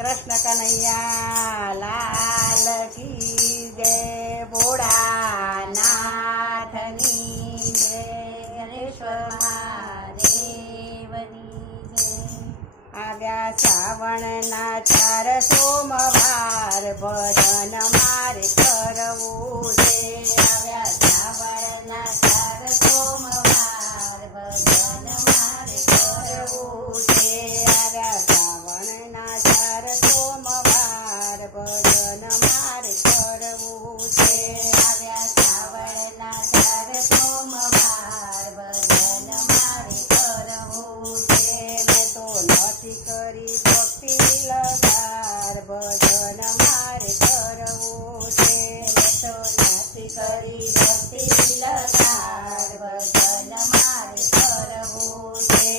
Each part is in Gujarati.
કૃષ્ણ કનૈયા લાલ કી જય, ભોળાનાથની જય, હરેશ્વર મહાદેવની જય. આવ્યા શ્રાવણના 4 સોમવાર, ભજન મારે કરવું છે. આવ્યા શ્રાવણના 4 સોમવાર, ભજન મારે કરવું છે. આવ્યા શ્રાવણના 4 સોમવાર, ભજન મારે કરવું છે. આવ્યા શ્રાવણના 4 સોમવાર, ભજન મારે કરવું છે. મેં તો નથી કરી ભક્તિ લગાર, ભજન મારે કરવું છે. મેં તો નથી કરી ભક્તિ લગાર, ભજન મારે કરવું છે.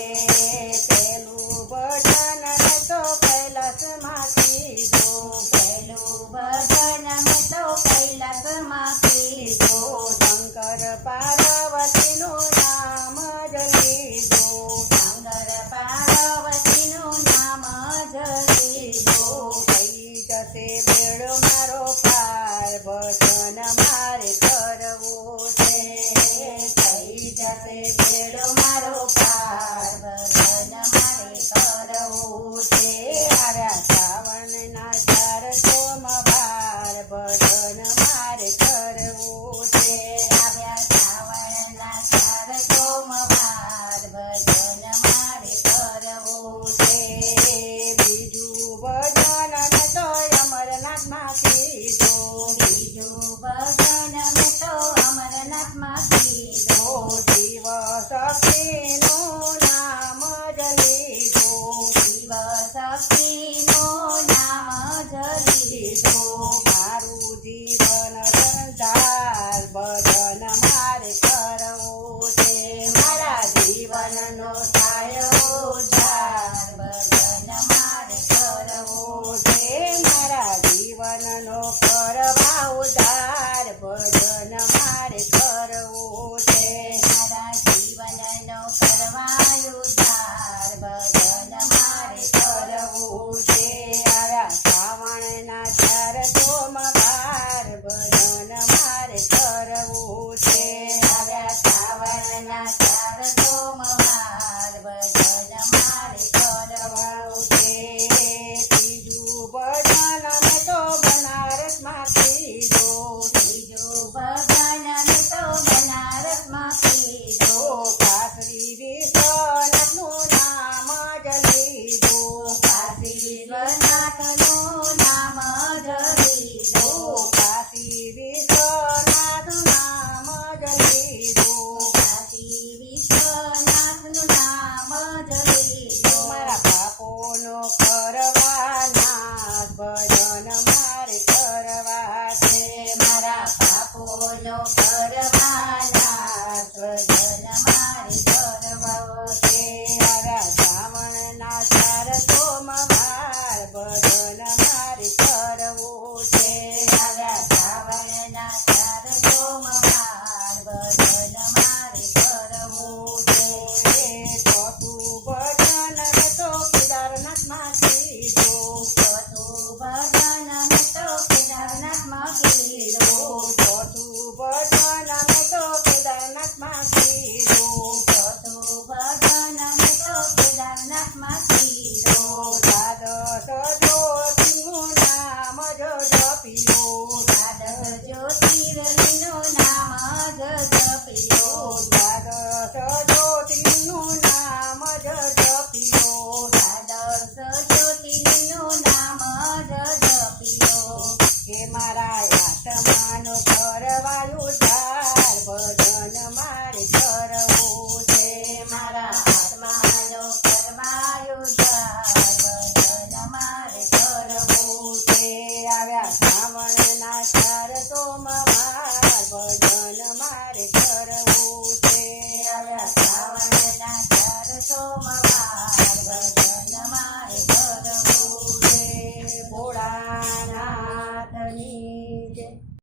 પેલું ભજન મેં તો કૈલાસમાં કીધું, પેલું ભજન મેં તો કૈલાસમાં કીધું. શંકર પાર્વતીનું નામ જ લીધું, શંકર પાર્વતીનું નામ જ લીધું. થઈ જશે બેડો મારો પાર, ભજન મારે કરવું છે. થઈ જશે બેડો મારો પાર, ભજન મારે કરવું છે. આવ્યા શ્રાવણના 4 સોમવાર, ભજન મારે કરવું છે. આવ્યા શ્રાવણના 4 સોમવાર, ભજન મારે કરવું છે. બીજું ભજન મેં તો અમરનાથમાં કીધું, બીજું ભજન મેં તો અમરનાથમાં કીધું. શિવ શક્તિનું નામ જ લીધું, શિવ શક્તિનું નામ જ લીધું. મારું જીવન સંસાર, ભજન મારે કરવું છે. મારા જીવનનો થાય ઉદ્ધાર, ભજન મારે કરવું છે. મારા જીવનનો કરવા ઉદ્ધાર, ભજન મારે કરવું છે. મારા જીવનનો કરવા ઉદ્ધાર, ભજન મારે કરવું છે. આવ્યા શ્રાવણના 4 સોમવાર, ભજન મારે કરવું છે. આવ્યા શ્રાવણના 4 સોમવાર, ભજન મારે કરવું છે. ત્રીજું ભજન મેં તો બનારસમાં કીધું, ત્રીજું ભજન મેં તો બનારસમાં કીધું. કાશી વિશ્વનાથનું નામ જ લીધું, કાશી વિશ્વનાથનું